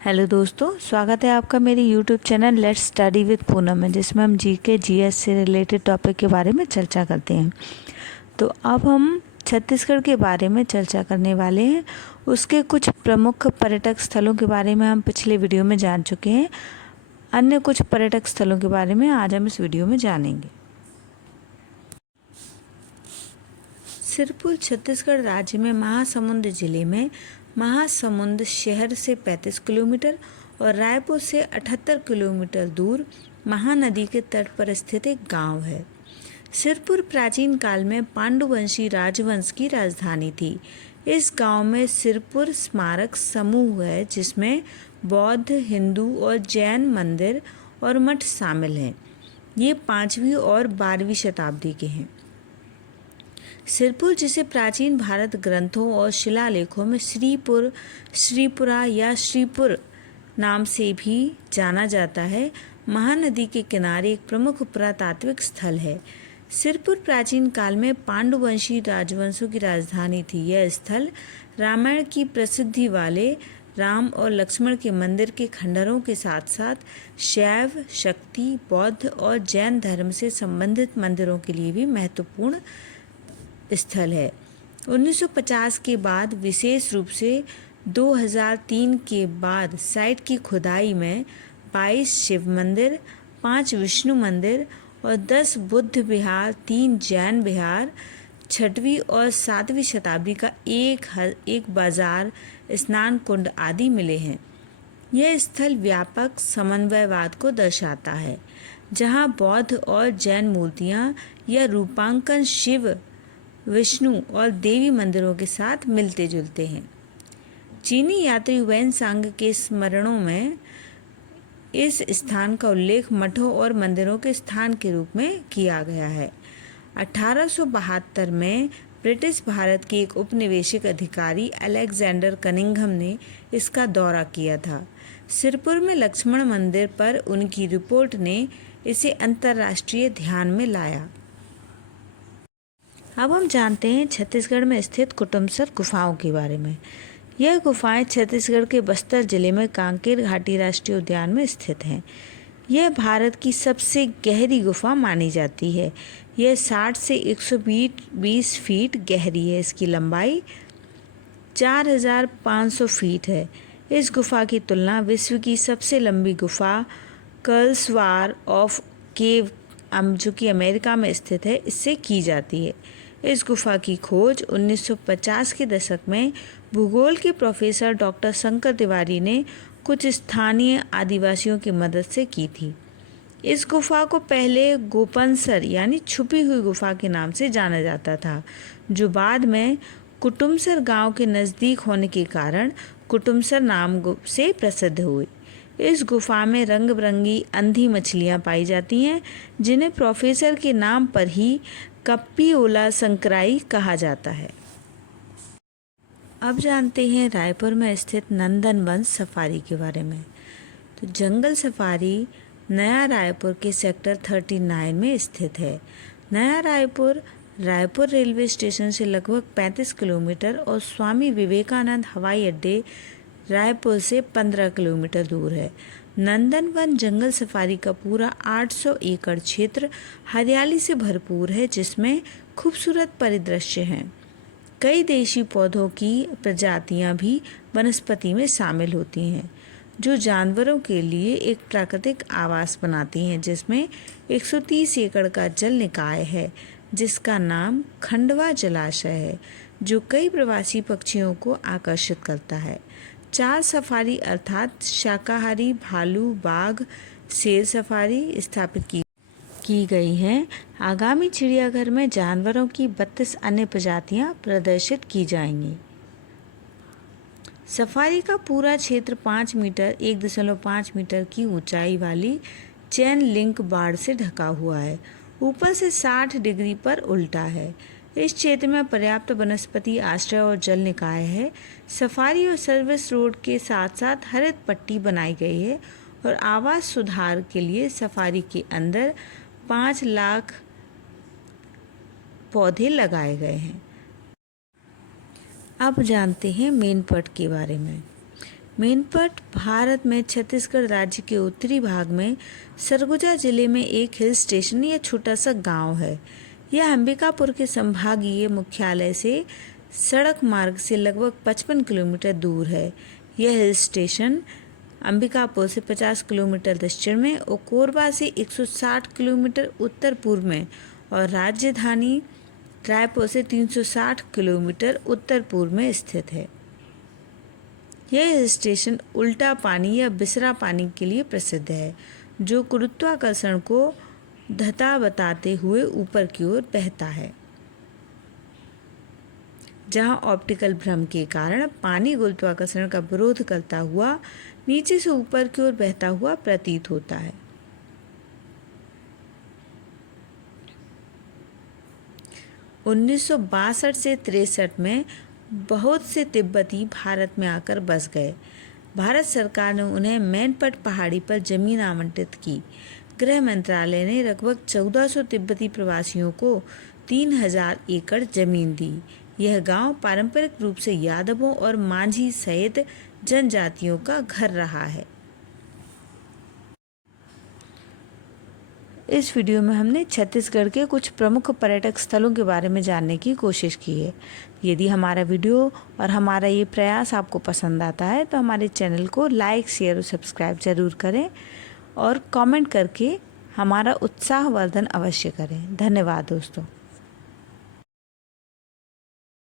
Hello दोस्तों, स्वागत है आपका मेरे YouTube channel let's study with Poonam में, जिसमें हम जीके जीएस से रिलेटेड टॉपिक के बारे में चर्चा करते हैं। तो अब हम छत्तीसगढ़ के बारे में चर्चा करने वाले हैं। उसके कुछ प्रमुख पर्यटक स्थलों के बारे में हम पिछले वीडियो में जान चुके हैं। अन्य कुछ पर्यटक स्थलों के बारे में आज हम इस वीडियो में जानेंगे। सिरपुर छत्तीसगढ़ राज्य में महासमुंद जिले में महासमुंद शहर से 35 किलोमीटर और रायपुर से 78 किलोमीटर दूर महानदी के तट पर स्थित एक गांव है। सिरपुर प्राचीन काल में पांडुवंशी राजवंश की राजधानी थी। इस गांव में सिरपुर स्मारक समूह है, जिसमें बौद्ध, हिंदू और जैन मंदिर और मठ शामिल हैं। ये 5वीं और 12वीं शताब्दी के हैं। सिरपुर, जिसे प्राचीन भारत ग्रंथों और शिलालेखों में श्रीपुर, श्रीपुरा या श्रीपुर नाम से भी जाना जाता है, महानदी के किनारे एक प्रमुख पुरातात्विक स्थल है। सिरपुर प्राचीन काल में पांडुवंशी राजवंशों की राजधानी थी। यह स्थल रामायण की प्रसिद्धि वाले राम और लक्ष्मण के मंदिर के खंडहरों के साथ साथ शैव, शक्ति, बौद्ध और जैन धर्म से संबंधित मंदिरों के लिए भी महत्वपूर्ण स्थल है। 1950 के बाद, विशेष रूप से 2003 के बाद साइट की खुदाई में 22 शिव मंदिर, 5 विष्णु मंदिर और 10 बुद्ध विहार, 3 जैन विहार, 6वीं और 7वीं शताब्दी का एक बाजार, स्नान कुंड आदि मिले हैं। यह स्थल व्यापक समन्वयवाद को दर्शाता है, जहां बौद्ध और जैन मूर्तियां या रूपांकन शिव, विष्णु और देवी मंदिरों के साथ मिलते जुलते हैं। चीनी यात्री वैन सांग के स्मरणों में इस स्थान का उल्लेख मठों और मंदिरों के स्थान के रूप में किया गया है। 1872 में ब्रिटिश भारत के एक उपनिवेशिक अधिकारी अलेक्जेंडर कनिंघम ने इसका दौरा किया था। सिरपुर में लक्ष्मण मंदिर पर उनकी रिपोर्ट ने इसे अंतर्राष्ट्रीय ध्यान में लाया। अब हम जानते हैं छत्तीसगढ़ में स्थित कुटुमसर गुफाओं के बारे में। यह गुफाएं छत्तीसगढ़ के बस्तर जिले में कांकेर घाटी राष्ट्रीय उद्यान में स्थित हैं। यह भारत की सबसे गहरी गुफा मानी जाती है। यह 60 से 120 फीट गहरी है। इसकी लंबाई 4500 फीट है। इस गुफा की तुलना विश्व की सबसे लंबी गुफा कर्ल्सवार ऑफ केव, जो कि अमेरिका में स्थित है, इससे की जाती है। इस गुफा की खोज 1950 के दशक में भूगोल के प्रोफेसर डॉक्टर शंकर तिवारी ने कुछ स्थानीय आदिवासियों की मदद से की थी। इस गुफा को पहले गोपनसर यानी छुपी हुई गुफा के नाम से जाना जाता था, जो बाद में कुटुमसर गांव के नज़दीक होने के कारण कुटुमसर नाम से प्रसिद्ध हुई। इस गुफा में रंग बिरंगी अंधी मछलियां पाई जाती हैं, जिन्हें प्रोफेसर के नाम पर ही कप्पियोला संकराई कहा जाता है। अब जानते हैं रायपुर में स्थित नंदनवन सफारी के बारे में। तो जंगल सफारी नया रायपुर के सेक्टर 39 में स्थित है। नया रायपुर रायपुर रेलवे स्टेशन से लगभग 35 किलोमीटर और स्वामी विवेकानंद हवाई अड्डे रायपुर से 15 किलोमीटर दूर है। नंदनवन जंगल सफारी का पूरा 800 एकड़ क्षेत्र हरियाली से भरपूर है, जिसमें खूबसूरत परिदृश्य हैं। कई देशी पौधों की प्रजातियां भी वनस्पति में शामिल होती हैं, जो जानवरों के लिए एक प्राकृतिक आवास बनाती हैं, जिसमें 130 एकड़ का जल निकाय है, जिसका नाम खंडवा जलाशय है, जो कई प्रवासी पक्षियों को आकर्षित करता है। 4 सफारी अर्थात शाकाहारी, भालू, बाघ, शेर सफारी स्थापित की गई हैं। आगामी चिड़ियाघर में जानवरों की 32 अन्य प्रजातियां प्रदर्शित की जाएंगी। सफारी का पूरा क्षेत्र 1.5 मीटर की ऊंचाई वाली चेन लिंक बाड़ से ढका हुआ है। ऊपर से 60 डिग्री पर उल्टा है। इस क्षेत्र में पर्याप्त वनस्पति आश्रय और जल निकाय है। सफारी और सर्विस रोड के साथ साथ हरित पट्टी बनाई गई है और आवास सुधार के लिए सफारी के अंदर 5 लाख पौधे लगाए गए हैं। अब जानते हैं मेन पट के बारे में। मेनपट भारत में छत्तीसगढ़ राज्य के उत्तरी भाग में सरगुजा जिले में एक हिल स्टेशन या छोटा सा गांव है। यह अंबिकापुर के संभागीय मुख्यालय से सड़क मार्ग से लगभग 55 किलोमीटर दूर है। यह हिल स्टेशन अंबिकापुर से 50 किलोमीटर दक्षिण में और कोरबा से 160 किलोमीटर उत्तर पूर्व में और राजधानी रायपुर से 360 किलोमीटर उत्तर पूर्व में स्थित है। यह हिल स्टेशन उल्टा पानी या बिसरा पानी के लिए प्रसिद्ध है, जो गुरुत्वाकर्षण को धता बताते हुए ऊपर की ओर बहता है, जहां ऑप्टिकल भ्रम के कारण पानी गुरुत्वाकर्षण का विरोध करता हुआ नीचे से ऊपर की ओर बहता हुआ प्रतीत होता है। उन्नीस से 63 में बहुत से तिब्बती भारत में आकर बस गए। भारत सरकार ने उन्हें मैनपट पहाड़ी पर जमीन आवंटित की। गृह मंत्रालय ने लगभग 1400 तिब्बती प्रवासियों को 3000 एकड़ जमीन दी। यह गांव पारंपरिक रूप से यादवों और मांझी सहित जनजातियों का घर रहा है। इस वीडियो में हमने छत्तीसगढ़ के कुछ प्रमुख पर्यटक स्थलों के बारे में जानने की कोशिश की है। यदि हमारा वीडियो और हमारा ये प्रयास आपको पसंद आता है तो हमारे चैनल को लाइक, शेयर और सब्सक्राइब ज़रूर करें और कमेंट करके हमारा उत्साहवर्धन अवश्य करें। धन्यवाद दोस्तों।